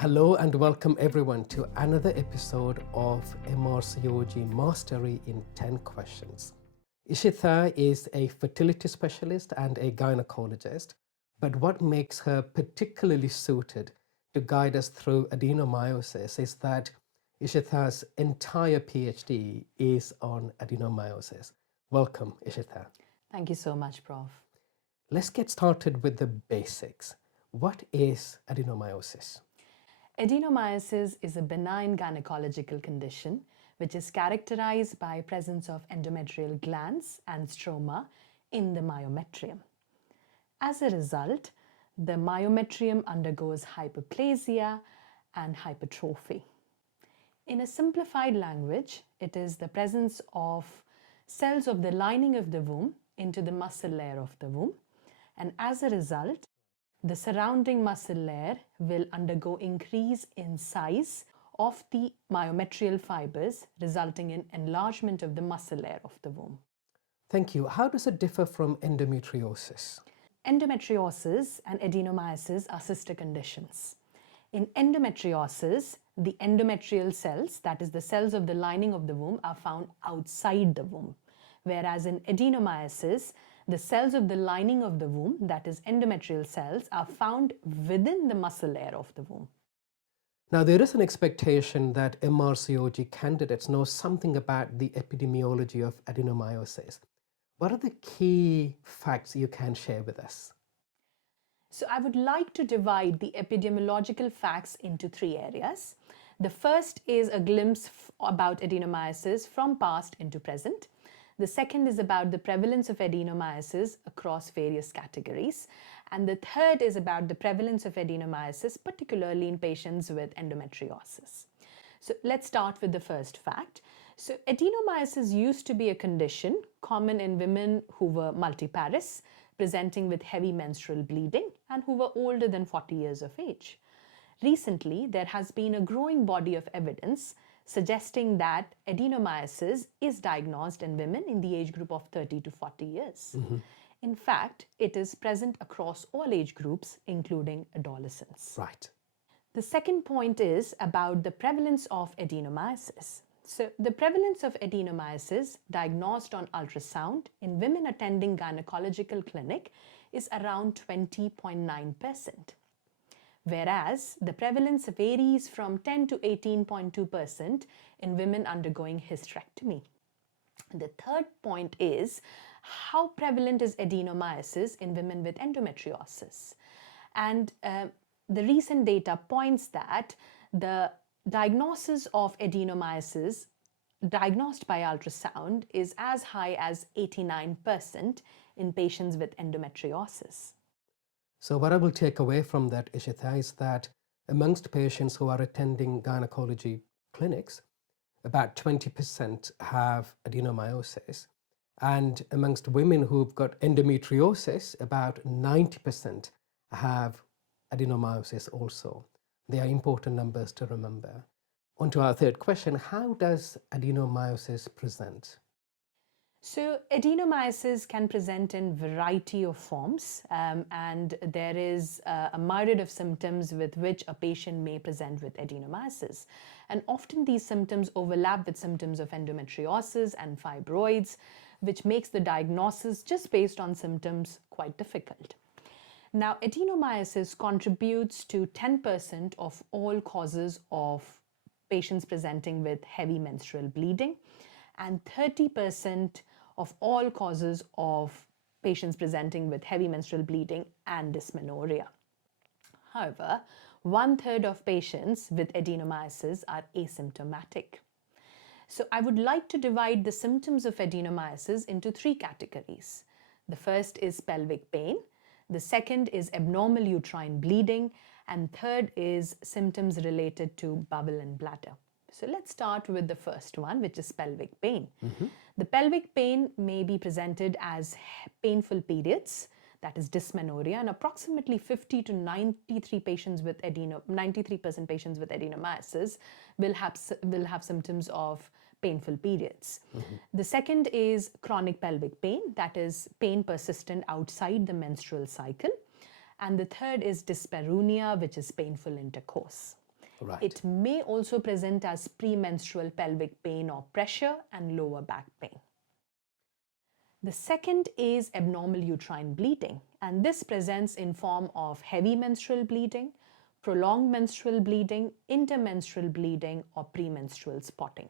Hello and welcome everyone to another episode of MRCOG Mastery in 10 Questions. Ishita is a fertility specialist and a gynecologist, but what makes her particularly suited to guide us through adenomyosis is that Ishita's entire PhD is on adenomyosis. Welcome, Ishita. Thank you so much, Prof. Let's get started with the basics. What is adenomyosis? Adenomyosis is a benign gynecological condition which is characterized by presence of endometrial glands and stroma in the myometrium. As a result, the myometrium undergoes hyperplasia and hypertrophy. In a simplified language, it is the presence of cells of the lining of the womb into the muscle layer of the womb, and as a result, the surrounding muscle layer will undergo increase in size of the myometrial fibers, resulting in enlargement of the muscle layer of the womb. Thank you. How does it differ from endometriosis? Endometriosis and adenomyosis are sister conditions. In endometriosis, the endometrial cells, that is the cells of the lining of the womb, are found outside the womb, whereas in adenomyosis, the cells of the lining of the womb, that is endometrial cells, are found within the muscle layer of the womb. Now, there is an expectation that MRCOG candidates know something about the epidemiology of adenomyosis. What are the key facts you can share with us? So I would like to divide the epidemiological facts into three areas. The first is a glimpse about adenomyosis from past into present. The second is about the prevalence of adenomyosis across various categories. And the third is about the prevalence of adenomyosis, particularly in patients with endometriosis. So let's start with the first fact. So adenomyosis used to be a condition common in women who were multiparous, presenting with heavy menstrual bleeding, and who were older than 40 years of age. Recently, there has been a growing body of evidence suggesting that adenomyosis is diagnosed in women in the age group of 30 to 40 years. In fact, it is present across all age groups, including adolescents. Right. The second point is about the prevalence of adenomyosis. So the prevalence of adenomyosis diagnosed on ultrasound in women attending gynecological clinic is around 20.9%. Whereas the prevalence varies from 10 to 18.2% in women undergoing hysterectomy. The third point is how prevalent is adenomyosis in women with endometriosis. And the recent data points that the diagnosis of adenomyosis diagnosed by ultrasound is as high as 89% in patients with endometriosis. So what I will take away from that, Ishita, is that amongst patients who are attending gynecology clinics, about 20% have adenomyosis. And amongst women who've got endometriosis, about 90% have adenomyosis also. They are important numbers to remember. On to our third question, how does adenomyosis present? So adenomyosis can present in variety of forms, and there is a myriad of symptoms with which a patient may present with adenomyosis. And often these symptoms overlap with symptoms of endometriosis and fibroids, which makes the diagnosis just based on symptoms quite difficult. Now, adenomyosis contributes to 10% of all causes of patients presenting with heavy menstrual bleeding, and 30% of all causes of patients presenting with heavy menstrual bleeding and dysmenorrhea. However, 1/3 of patients with adenomyosis are asymptomatic. So I would like to divide the symptoms of adenomyosis into three categories. The first is pelvic pain, the second is abnormal uterine bleeding, and third is symptoms related to bowel and bladder. So let's start with the first one, which is pelvic pain. The pelvic pain may be presented as painful periods, that is dysmenorrhea, and approximately 50 to 93% patients with adenomyosis will have symptoms of painful periods. The second is chronic pelvic pain, that is pain persistent outside the menstrual cycle. And the third is dyspareunia, which is painful intercourse. Right. It may also present as premenstrual pelvic pain or pressure and lower back pain. The second is abnormal uterine bleeding, and this presents in form of heavy menstrual bleeding, prolonged menstrual bleeding, intermenstrual bleeding, or premenstrual spotting.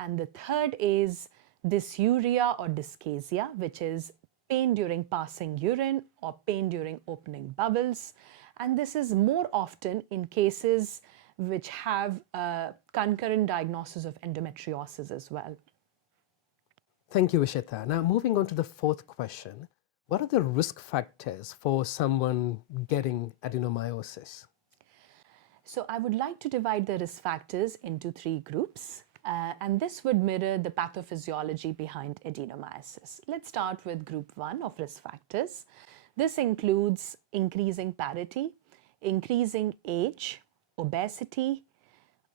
And the third is dysuria or dyschezia, which is pain during passing urine or pain during opening bowels. And this is more often in cases which have concurrent diagnosis of endometriosis as well. Thank you, Ishita. Now, moving on to the fourth question, what are the risk factors for someone getting adenomyosis? So I would like to divide the risk factors into three groups, and this would mirror the pathophysiology behind adenomyosis. Let's start with group 1 of risk factors. This includes increasing parity, increasing age, obesity,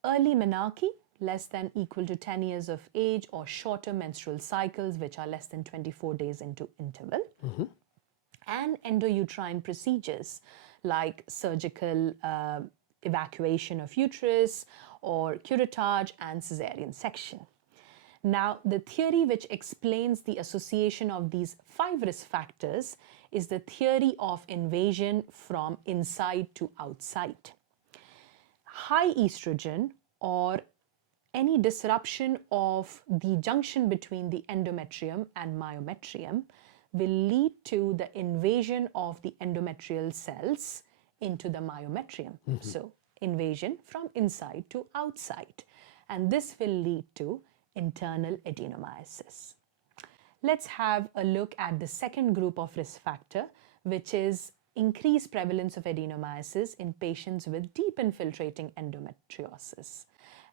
early menarche, less than equal to 10 years of age, or shorter menstrual cycles, which are less than 24 days into interval, and endouterine procedures like surgical evacuation of uterus or curettage and cesarean section. Now, the theory which explains the association of these 5 risk factors is the theory of invasion from inside to outside. High estrogen or any disruption of the junction between the endometrium and myometrium will lead to the invasion of the endometrial cells into the myometrium. So, invasion from inside to outside. And this will lead to internal adenomyosis. Let's have a look at the second group of risk factor, which is increased prevalence of adenomyosis in patients with deep infiltrating endometriosis.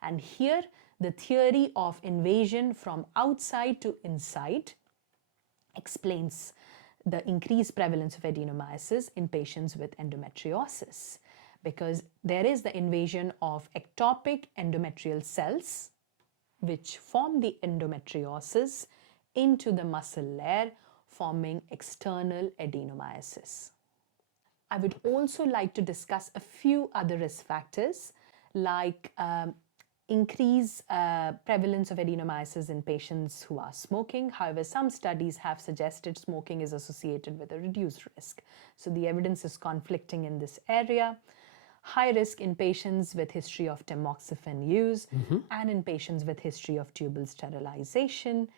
And here, the theory of invasion from outside to inside explains the increased prevalence of adenomyosis in patients with endometriosis, because there is the invasion of ectopic endometrial cells which form the endometriosis into the muscle layer, forming external adenomyosis. I would also like to discuss a few other risk factors like increased prevalence of adenomyosis in patients who are smoking. However, some studies have suggested smoking is associated with a reduced risk. So the evidence is conflicting in this area. High risk in patients with history of tamoxifen use and in patients with history of tubal sterilization,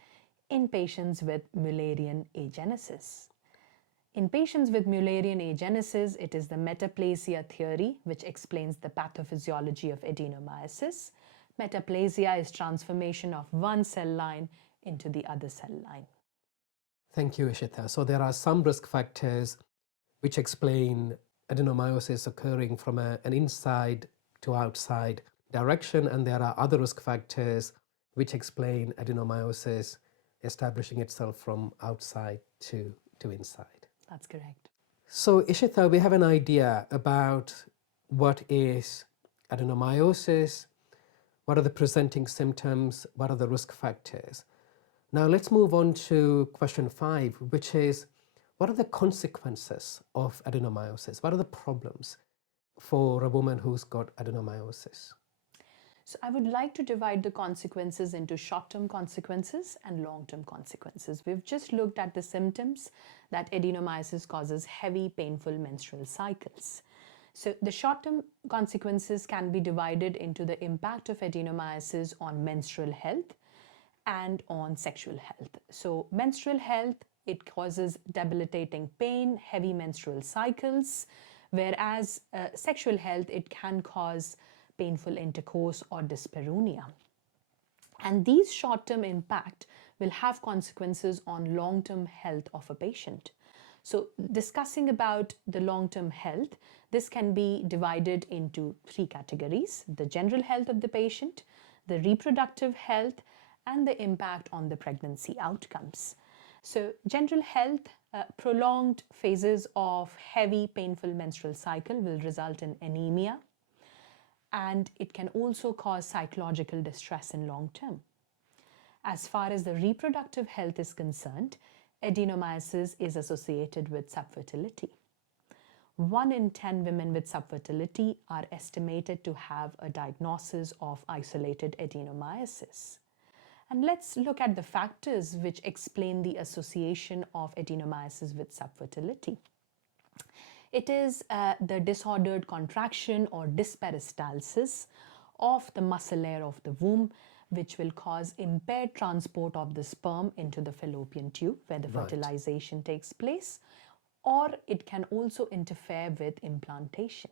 in patients with Mullerian agenesis. In patients with Mullerian agenesis, it is the metaplasia theory which explains the pathophysiology of adenomyosis. Metaplasia is transformation of one cell line into the other cell line. Thank you, Ishita. So there are some risk factors which explain adenomyosis occurring from an inside to outside direction, and there are other risk factors which explain adenomyosis establishing itself from outside to inside. That's correct. So, Ishita, we have an idea about what is adenomyosis, what are the presenting symptoms, what are the risk factors. Now, let's move on to question 5, which is what are the consequences of adenomyosis? What are the problems for a woman who's got adenomyosis? So I would like to divide the consequences into short-term consequences and long-term consequences. We've just looked at the symptoms that adenomyosis causes heavy, painful menstrual cycles. So the short-term consequences can be divided into the impact of adenomyosis on menstrual health and on sexual health. So menstrual health, it causes debilitating pain, heavy menstrual cycles, whereas sexual health, it can cause painful intercourse or dyspareunia. And these short-term impact will have consequences on long-term health of a patient. So discussing about the long-term health, this can be divided into 3 categories: the general health of the patient, the reproductive health, and the impact on the pregnancy outcomes. So general health, prolonged phases of heavy, painful menstrual cycle will result in anemia, and it can also cause psychological distress in long term. As far as the reproductive health is concerned, adenomyosis is associated with subfertility. 1 in 10 women with subfertility are estimated to have a diagnosis of isolated adenomyosis. And let's look at the factors which explain the association of adenomyosis with subfertility. It is the disordered contraction or dysperistalsis of the muscle layer of the womb, which will cause impaired transport of the sperm into the fallopian tube where the fertilization takes place, or it can also interfere with implantation.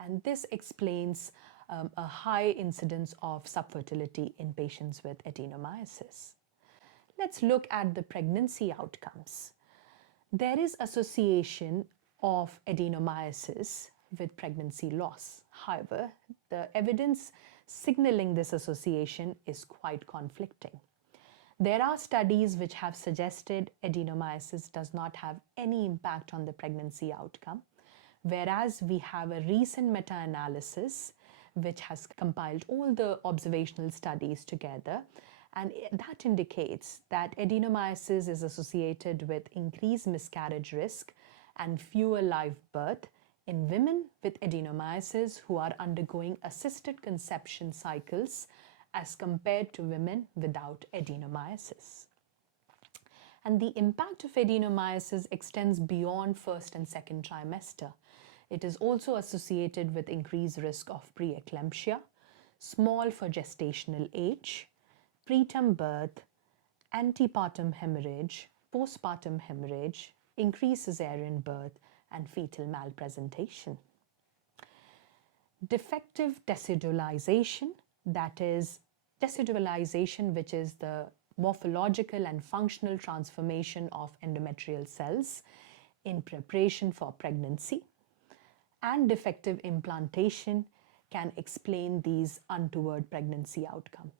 And this explains a high incidence of subfertility in patients with adenomyosis. Let's look at the pregnancy outcomes. There is association of adenomyosis with pregnancy loss. However, the evidence signaling this association is quite conflicting. There are studies which have suggested adenomyosis does not have any impact on the pregnancy outcome, whereas we have a recent meta-analysis which has compiled all the observational studies together, and that indicates that adenomyosis is associated with increased miscarriage risk and fewer live birth in women with adenomyosis who are undergoing assisted conception cycles as compared to women without adenomyosis. And the impact of adenomyosis extends beyond first and second trimester. It is also associated with increased risk of preeclampsia, small for gestational age, preterm birth, antepartum hemorrhage, postpartum hemorrhage, increased cesarean birth, and fetal malpresentation. Defective decidualization, that is decidualization, which is the morphological and functional transformation of endometrial cells in preparation for pregnancy, and defective implantation can explain these untoward pregnancy outcome.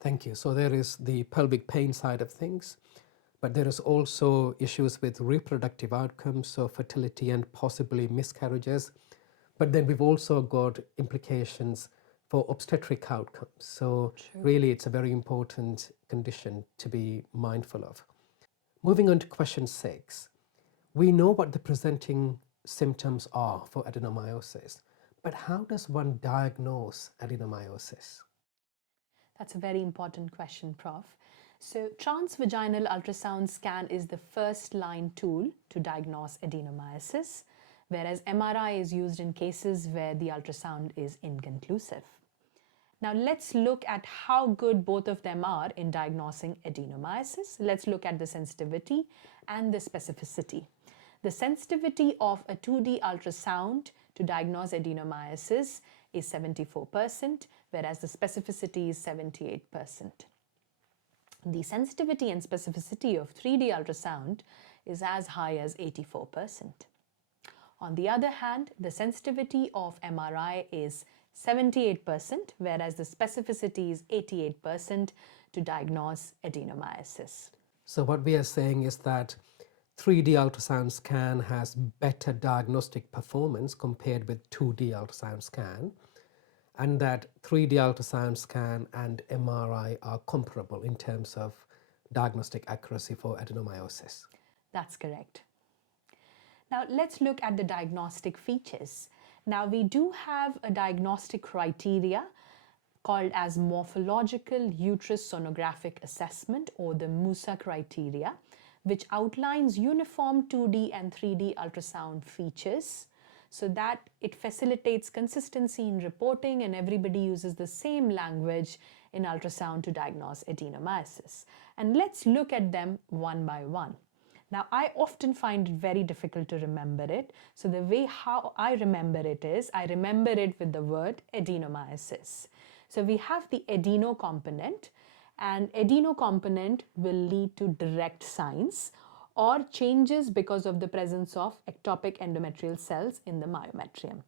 Thank you. So there is the pelvic pain side of things, but there is also issues with reproductive outcomes, so fertility and possibly miscarriages. But then we've also got implications for obstetric outcomes. So really it's a very important condition to be mindful of. Moving on to question 6. We know what the presenting symptoms are for adenomyosis, but how does one diagnose adenomyosis? That's a very important question, Prof. So transvaginal ultrasound scan is the first line tool to diagnose adenomyosis, whereas MRI is used in cases where the ultrasound is inconclusive. Now let's look at how good both of them are in diagnosing adenomyosis. Let's look at the sensitivity and the specificity. The sensitivity of a 2D ultrasound to diagnose adenomyosis is 74%, whereas the specificity is 78%. The sensitivity and specificity of 3D ultrasound is as high as 84%. On the other hand, the sensitivity of MRI is 78%, whereas the specificity is 88% to diagnose adenomyosis. So what we are saying is that 3D ultrasound scan has better diagnostic performance compared with 2D ultrasound scan, and that 3D ultrasound scan and MRI are comparable in terms of diagnostic accuracy for adenomyosis. That's correct. Now let's look at the diagnostic features. Now we do have a diagnostic criteria called as morphological uterus sonographic assessment, or the MUSA criteria, which outlines uniform 2D and 3D ultrasound features so that it facilitates consistency in reporting and everybody uses the same language in ultrasound to diagnose adenomyosis. And let's look at them one by one. Now, I often find it very difficult to remember it. So the way how I remember it is, I remember it with the word adenomyosis. So we have the adeno component, and adeno component will lead to direct signs or changes because of the presence of ectopic endometrial cells in the myometrium.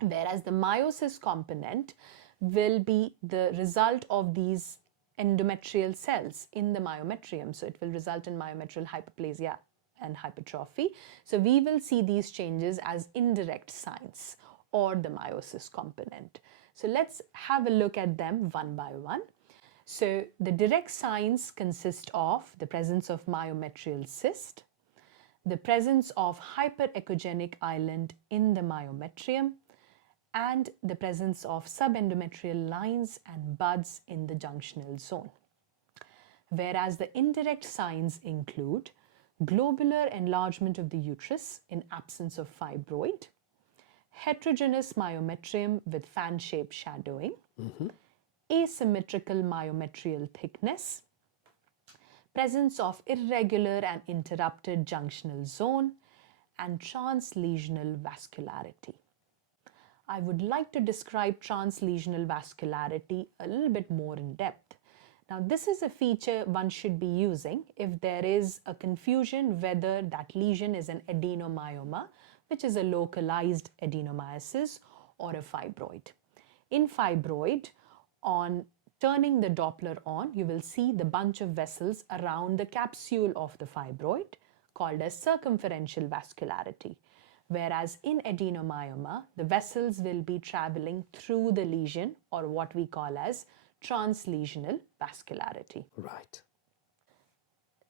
Whereas the meiosis component will be the result of these endometrial cells in the myometrium. So it will result in myometrial hyperplasia and hypertrophy. So we will see these changes as indirect signs, or the meiosis component. So let's have a look at them one by one. So the direct signs consist of the presence of myometrial cyst, the presence of hyperechogenic island in the myometrium, and the presence of subendometrial lines and buds in the junctional zone. Whereas the indirect signs include globular enlargement of the uterus in absence of fibroid, heterogeneous myometrium with fan-shaped shadowing, asymmetrical myometrial thickness, presence of irregular and interrupted junctional zone, and translesional vascularity. I would like to describe translesional vascularity a little bit more in depth. Now, this is a feature one should be using if there is a confusion whether that lesion is an adenomyoma, which is a localized adenomyosis, or a fibroid. In fibroid, on turning the Doppler on, you will see the bunch of vessels around the capsule of the fibroid called as circumferential vascularity. Whereas in adenomyoma, the vessels will be traveling through the lesion, or what we call as translesional vascularity. Right.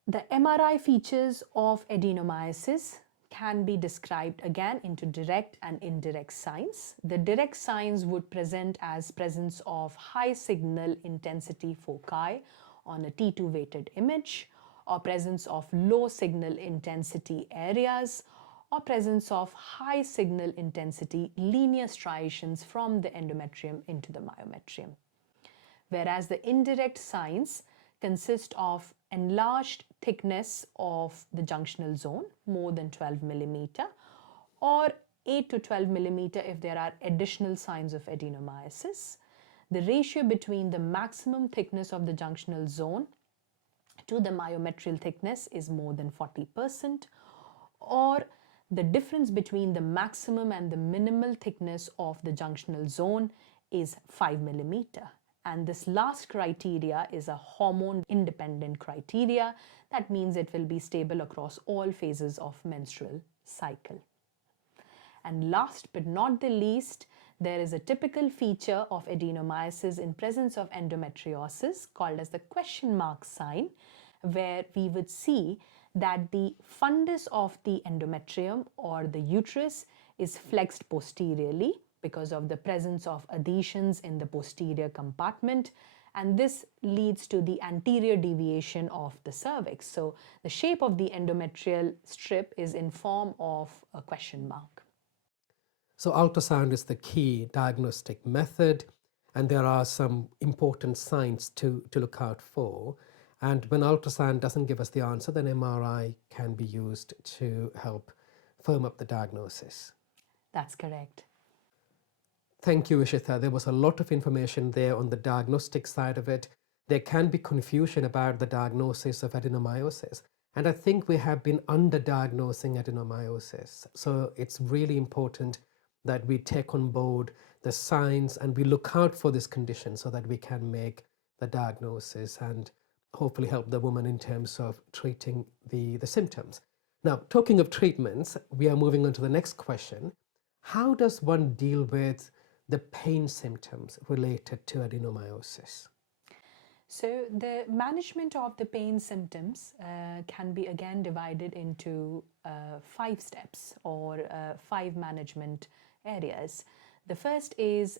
The MRI features of adenomyosis can be described again into direct and indirect signs. The direct signs would present as presence of high signal intensity foci on a T2 weighted image, or presence of low signal intensity areas, or presence of high signal intensity linear striations from the endometrium into the myometrium. Whereas the indirect signs consist of enlarged thickness of the junctional zone, more than 12 millimeter, or 8 to 12 millimeter if there are additional signs of adenomyosis. The ratio between the maximum thickness of the junctional zone to the myometrial thickness is more than 40%, or the difference between the maximum and the minimal thickness of the junctional zone is 5 millimeter. And this last criteria is a hormone-independent criteria. That means it will be stable across all phases of menstrual cycle. And last but not the least, there is a typical feature of adenomyosis in presence of endometriosis called as the question mark sign, where we would see that the fundus of the endometrium or the uterus is flexed posteriorly because of the presence of adhesions in the posterior compartment, and this leads to the anterior deviation of the cervix. So the shape of the endometrial strip is in form of a question mark. So ultrasound is the key diagnostic method, and there are some important signs to look out for. And when ultrasound doesn't give us the answer, then MRI can be used to help firm up the diagnosis. That's correct. Thank you, Ishita. There was a lot of information there on the diagnostic side of it. There can be confusion about the diagnosis of adenomyosis, and I think we have been underdiagnosing adenomyosis. So it's really important that we take on board the signs and we look out for this condition so that we can make the diagnosis and hopefully help the woman in terms of treating the symptoms. Now, talking of treatments, we are moving on to the next question. How does one deal with the pain symptoms related to adenomyosis? So the management of the pain symptoms can be again divided into 5 steps or 5 management areas. The first is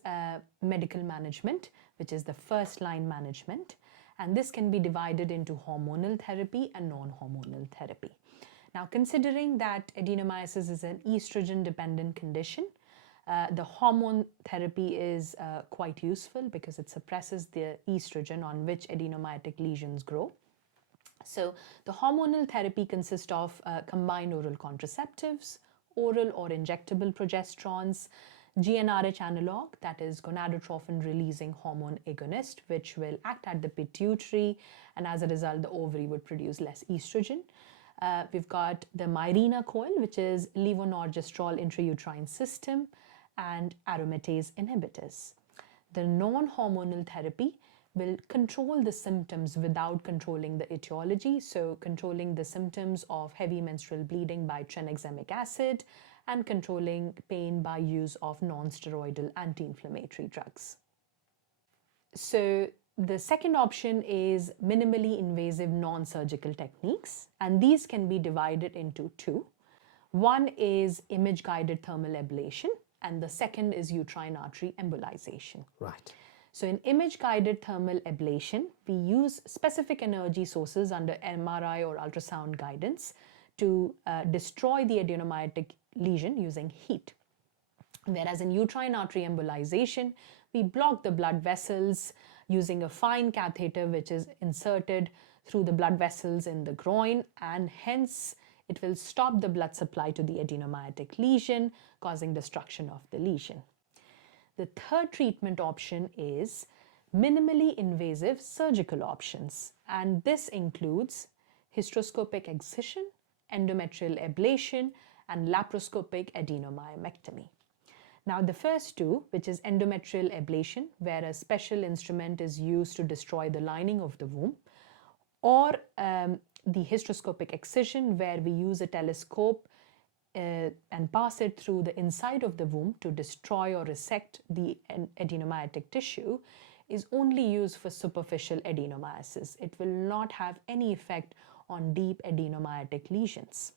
medical management, which is the first line management, and this can be divided into hormonal therapy and non-hormonal therapy. Now, considering that adenomyosis is an estrogen dependent condition, the hormone therapy is quite useful because it suppresses the estrogen on which adenomyotic lesions grow. So the hormonal therapy consists of combined oral contraceptives, oral or injectable progesterones, GnRH analog, that is gonadotrophin releasing hormone agonist, which will act at the pituitary, and as a result the ovary would produce less estrogen. We've got the Mirena coil, which is levonorgestrel intrauterine system, and aromatase inhibitors. The non-hormonal therapy will control the symptoms without controlling the etiology, so controlling the symptoms of heavy menstrual bleeding by tranexamic acid and controlling pain by use of non-steroidal anti-inflammatory drugs. So The second option is minimally invasive non-surgical techniques, and these can be divided into two. One is image-guided thermal ablation, and the second is uterine artery embolization. Right. So in image-guided thermal ablation, we use specific energy sources under MRI or ultrasound guidance to destroy the adenomyotic lesion using heat. Whereas in uterine artery embolization, we block the blood vessels using a fine catheter which is inserted through the blood vessels in the groin, and hence it will stop the blood supply to the adenomyotic lesion, causing destruction of the lesion. The third treatment option is minimally invasive surgical options, and this includes hysteroscopic excision, endometrial ablation, and laparoscopic adenomyoectomy. Now, the first two, which is endometrial ablation, where a special instrument is used to destroy the lining of the womb, or the hysteroscopic excision, where we use a telescope and pass it through the inside of the womb to destroy or resect the adenomyotic tissue, is only used for superficial adenomyosis. It will not have any effect on deep adenomyotic lesions.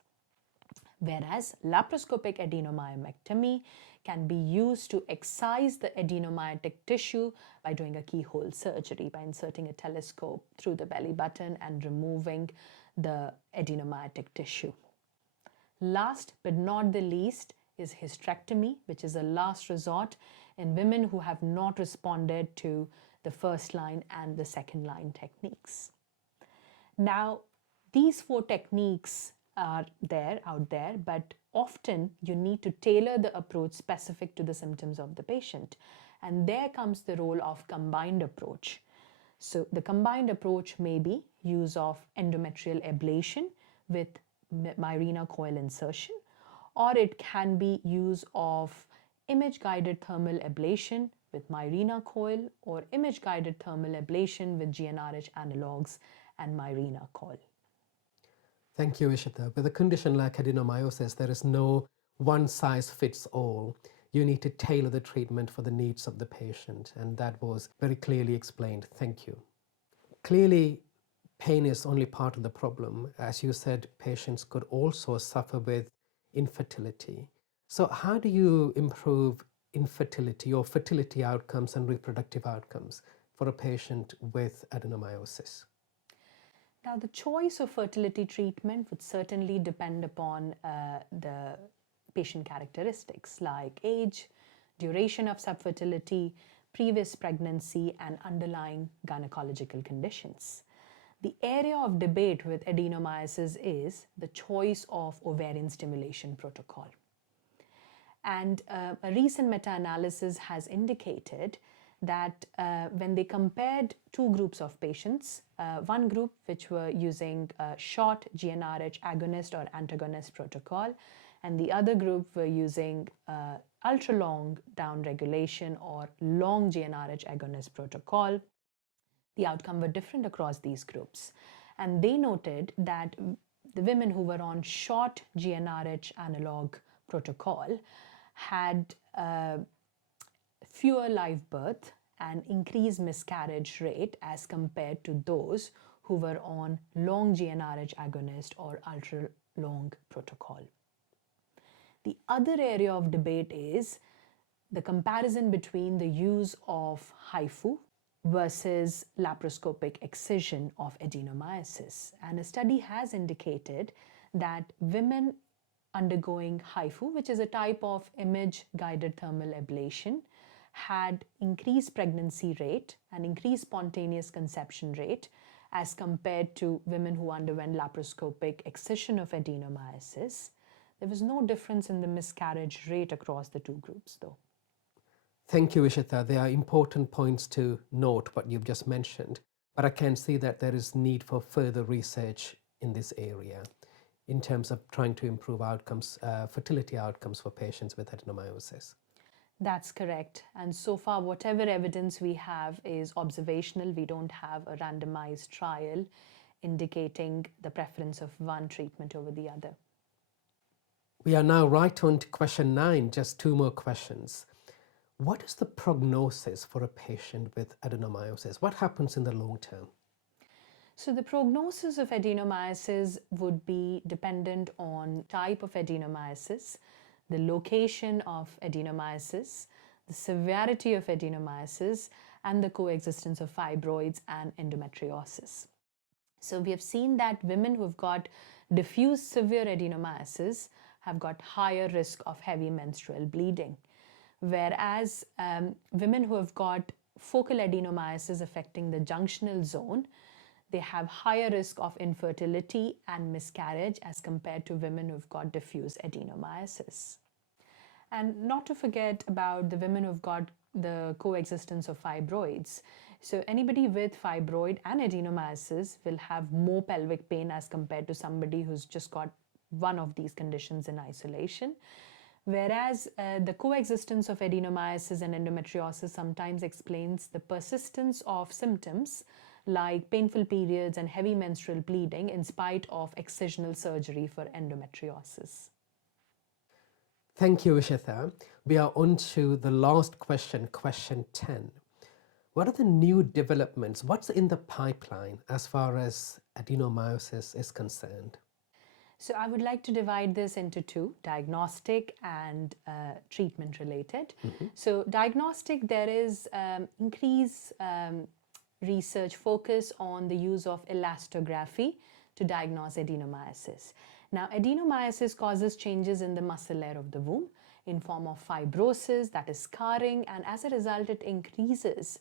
Whereas laparoscopic adenomyoectomy can be used to excise the adenomyotic tissue by doing a keyhole surgery, by inserting a telescope through the belly button and removing the adenomyotic tissue. Last but not the least is hysterectomy, which is a last resort in women who have not responded to the first line and the second line techniques. Now, these four techniques are out there, but often you need to tailor the approach specific to the symptoms of the patient. And there comes the role of combined approach. So the combined approach may be use of endometrial ablation with Mirena coil insertion, or it can be use of image-guided thermal ablation with Mirena coil, or image-guided thermal ablation with GnRH analogs and Mirena coil. Thank you, Ishita. With a condition like adenomyosis, there is no one size fits all. You need to tailor the treatment for the needs of the patient, and that was very clearly explained. Thank you. Clearly, pain is only part of the problem. As you said, patients could also suffer with infertility. So how do you improve infertility or fertility outcomes and reproductive outcomes for a patient with adenomyosis? Now, the choice of fertility treatment would certainly depend upon the patient characteristics like age, duration of subfertility, previous pregnancy, and underlying gynecological conditions. The area of debate with adenomyosis is the choice of ovarian stimulation protocol. And a recent meta-analysis has indicated that when they compared two groups of patients, one group which were using short GnRH agonist or antagonist protocol, and the other group were using ultra-long downregulation or long GnRH agonist protocol, the outcome were different across these groups. And they noted that the women who were on short GnRH analog protocol had fewer live birth and increased miscarriage rate as compared to those who were on long GnRH agonist or ultra-long protocol. The other area of debate is the comparison between the use of HIFU versus laparoscopic excision of adenomyosis. And a study has indicated that women undergoing HIFU, which is a type of image-guided thermal ablation, had increased pregnancy rate and increased spontaneous conception rate as compared to women who underwent laparoscopic excision of adenomyosis. There was no difference in the miscarriage rate across the two groups, though. Thank you, Ishita. There are important points to note what you've just mentioned, but I can see that there is need for further research in this area in terms of trying to improve outcomes, fertility outcomes for patients with adenomyosis. That's correct. And so far, whatever evidence we have is observational. We don't have a randomized trial indicating the preference of one treatment over the other. We are now right on to question 9, just 2 more questions. What is the prognosis for a patient with adenomyosis? What happens in the long term? So the prognosis of adenomyosis would be dependent on type of adenomyosis, the location of adenomyosis, the severity of adenomyosis, and the coexistence of fibroids and endometriosis. So we have seen that women who have got diffuse severe adenomyosis have got higher risk of heavy menstrual bleeding, whereas women who have got focal adenomyosis affecting the junctional zone, they have higher risk of infertility and miscarriage as compared to women who've got diffuse adenomyosis. And not to forget about the women who've got the coexistence of fibroids. So anybody with fibroid and adenomyosis will have more pelvic pain as compared to somebody who's just got one of these conditions in isolation. Whereas the coexistence of adenomyosis and endometriosis sometimes explains the persistence of symptoms like painful periods and heavy menstrual bleeding in spite of excisional surgery for endometriosis. Thank you, Ishita. We are on to the last question, question 10. What are the new developments? What's in the pipeline as far as adenomyosis is concerned? So I would like to divide this into two, diagnostic and treatment related. So diagnostic, there is increased research focus on the use of elastography to diagnose adenomyosis. Now, adenomyosis causes changes in the muscle layer of the womb in form of fibrosis, that is scarring, and as a result, it increases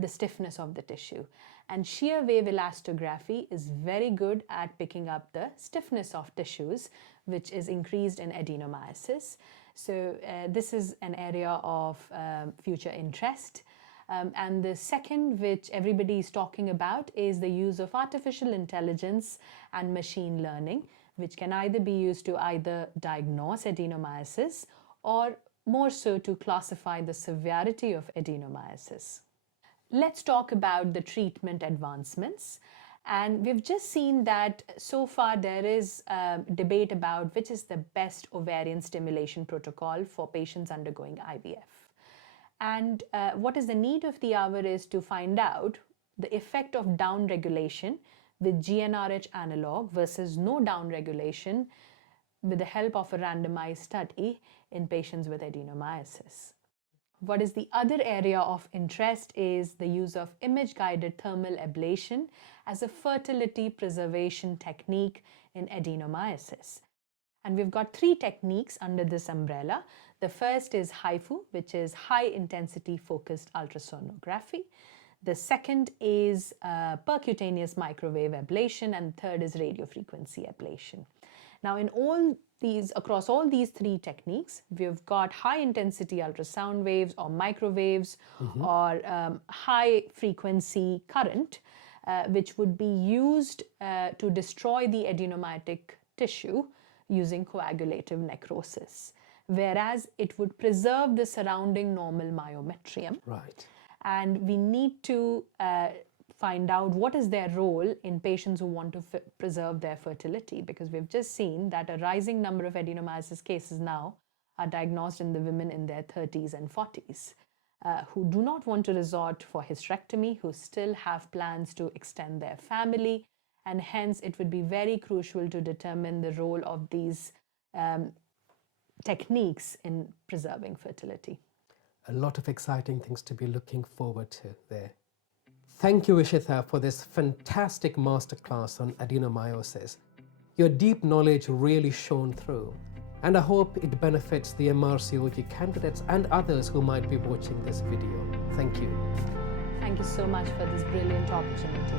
the stiffness of the tissue. And shear wave elastography is very good at picking up the stiffness of tissues, which is increased in adenomyosis. So this is an area of future interest. And the second, which everybody is talking about, is the use of artificial intelligence and machine learning, which can either be used to either diagnose adenomyosis or more so to classify the severity of adenomyosis. Let's talk about the treatment advancements. And we've just seen that so far there is debate about which is the best ovarian stimulation protocol for patients undergoing IVF. And what is the need of the hour is to find out the effect of downregulation with GnRH analog versus no downregulation with the help of a randomized study in patients with adenomyosis. What is the other area of interest is the use of image-guided thermal ablation as a fertility preservation technique in adenomyosis. And we've got three techniques under this umbrella. The first is HIFU, which is high-intensity focused ultrasonography. The second is percutaneous microwave ablation, and third is radiofrequency ablation. Now, across all these three techniques, we've got high-intensity ultrasound waves or microwaves or high-frequency current, which would be used to destroy the adenomyotic tissue using coagulative necrosis, whereas it would preserve the surrounding normal myometrium. Right. And we need to find out what is their role in patients who want to preserve their fertility, because we've just seen that a rising number of adenomyosis cases now are diagnosed in the women in their 30s and 40s who do not want to resort for hysterectomy, who still have plans to extend their family, and hence it would be very crucial to determine the role of these techniques in preserving fertility. A lot of exciting things to be looking forward to there. Thank you, Ishita, for this fantastic masterclass on adenomyosis. Your deep knowledge really shone through, and I hope it benefits the MRCOG candidates and others who might be watching this video. Thank you. Thank you so much for this brilliant opportunity.